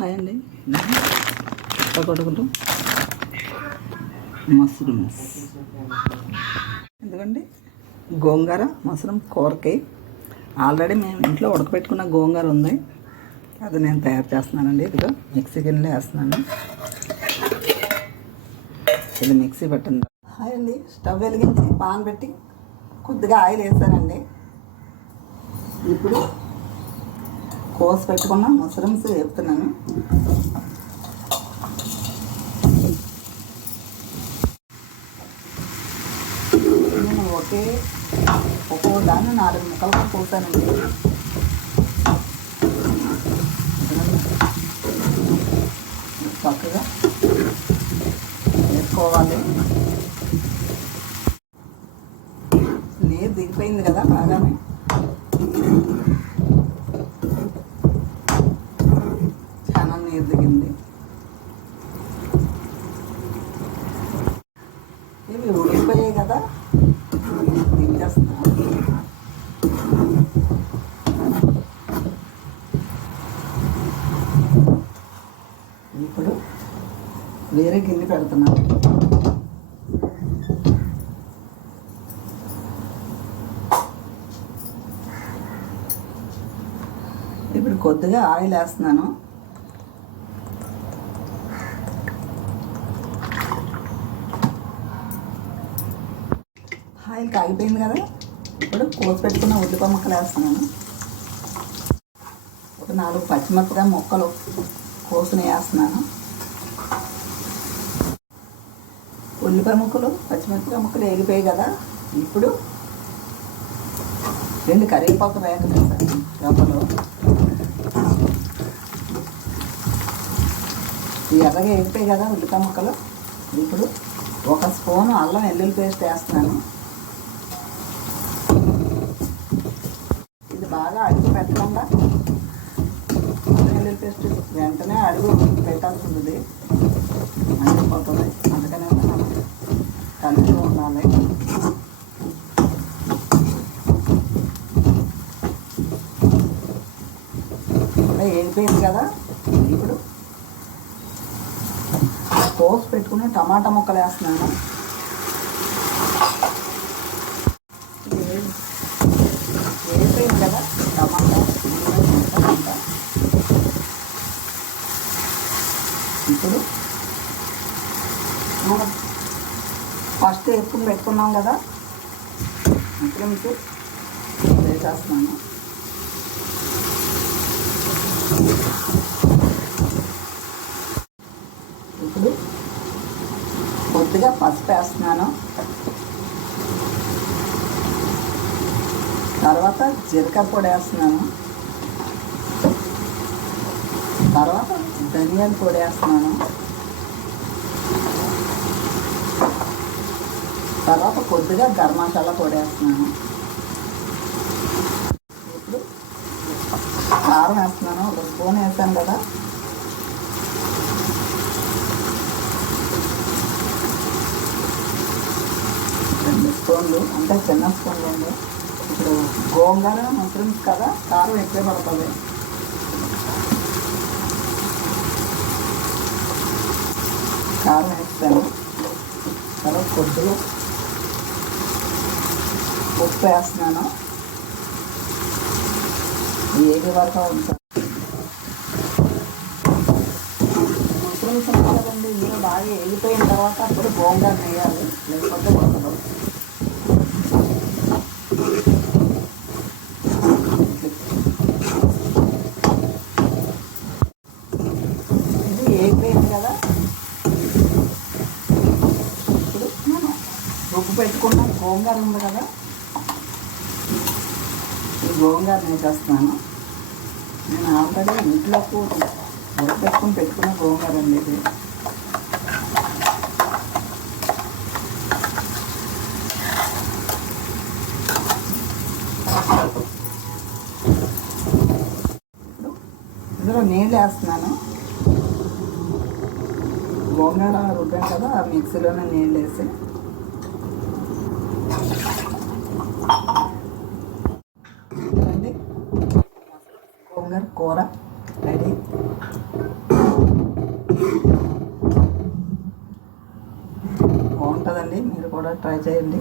Hi అండి. కొట్టుకుంటాం mushrooms ఎందుకండి? గోంగూర మష్రూమ్ కూరకి. ఆల్రెడీ మేము ఇంట్లో ఉడకబెట్టుకున్న గోంగూర ఉంది. అది నేను తయారు చేస్తున్నానండి. ఇదిగో మిక్సీ గిన్నెలో వేస్తున్నాను. ఇది మిక్సీ పెట్టండి హాయ్ అండి. స్టవ్ వెలిగించి పాన్ పెట్టి కొద్దిగా ఆయిల్ వేసానండి. ఇప్పుడు కోసి పెట్టుకున్న మష్రూమ్స్ వేపుతున్నాను నేను ఒకే నేను నాలుగు ముక్కలుగా కోసానండి. చక్కగా వేసుకోవాలి. నీరు దిగిపోయింది కదా బాగానే. చాలా నీరు దిగింది ఇవి ఉడికిపోయాయి కదా దించేస్తున్నా ఇప్పుడు వేరే గిన్నె పెడుతున్నాను. ఇప్పుడు కొద్దిగా ఆయిల్ వేస్తున్నాను. ఆయిల్ కాగిపోయింది కదా ఇప్పుడు కోసి పెట్టుకున్న ఉల్లిపాయ ముక్కలు వేస్తున్నాను. ఒక నాలుగు పచ్చిమిరపకాయ ముక్కలు కోసుని వేస్తున్నాను. ఉల్లిపాయ ముక్కలు పచ్చిమిరపకాయ ముక్కలు వేగిపోయాయి కదా. ఇప్పుడు రెండు కరివేపాకు వేగలు లోపల. ఈ ఎర్రగా వేగిపోయాయి కదా ఉల్లిపాయ ముక్కలు ఇప్పుడు ఒక స్పూను అల్లం వెల్లుల్లి పేస్ట్ వేస్తున్నాను. ఇది బాగా అడుగు పెట్టకుండా అల్లం వెల్లుల్లి పేస్ట్ వెంటనే అడుగు పెట్టాల్సి ఉంటుంది. మండిపోతుంది అయిపోయింది కదా. ఇప్పుడు కోసి పెట్టుకుని టమాటా ముక్కలు వేస్తున్నాను. ఇది కదా టమాటా ఇప్పుడు మనం ఫస్ట్ ఎప్పుడు పెట్టుకున్నాం కదా మష్రూమ్స్ వేసేస్తున్నాను. ఇప్పుడు కొద్దిగా పసుపు వేస్తున్నాను. తర్వాత జీలకర్ర పొడి వేస్తున్నాను. తర్వాత ధనియాల పొడి వేస్తున్నాను. తర్వాత కొద్దిగా గరం మసాలా పొడి వేస్తున్నాను. కారం వేస్తున్నాను ఒక స్పూన్ వేసాను కదా. రెండు స్పూన్లు అంటే చిన్న స్పూన్లు అండి. ఇప్పుడు గోంగూర మష్రూమ్స్ కదా కారం ఎక్కువే పడుతుంది. కారం వేస్తాను తర్వాత కొద్దిగా ఉప్పు వేస్తున్నాను. ఏది వరకు ఉంటుంది మష్రూమ్స్ ఉన్నాయి కదండి ఇందులో బాగా వెళ్ళిపోయిన తర్వాత అప్పుడు గోంగూర వేయాలి లేకపోతే ఉడకదు ఇది వేగిపోయింది కదా ఇప్పుడు మనం రుబ్బు పెట్టుకున్న గోంగూర ఉంది కదా. ఈ గోంగూర వేసేస్తున్నాను నేను ఆల్రెడీ ఇంట్లో ఉడకబెట్టుకుని పెట్టుకున్న గోంగూర అండి ఇది. ఇందులో నీళ్ళు వేస్తున్నాను. గోంగూర రుద్దాం కదా ఆ మిక్సీలోనే నీళ్ళు వేసి. బంగారు కూర రెడీ. బాగుంటుందండి మీరు కూడా ట్రై చేయండి.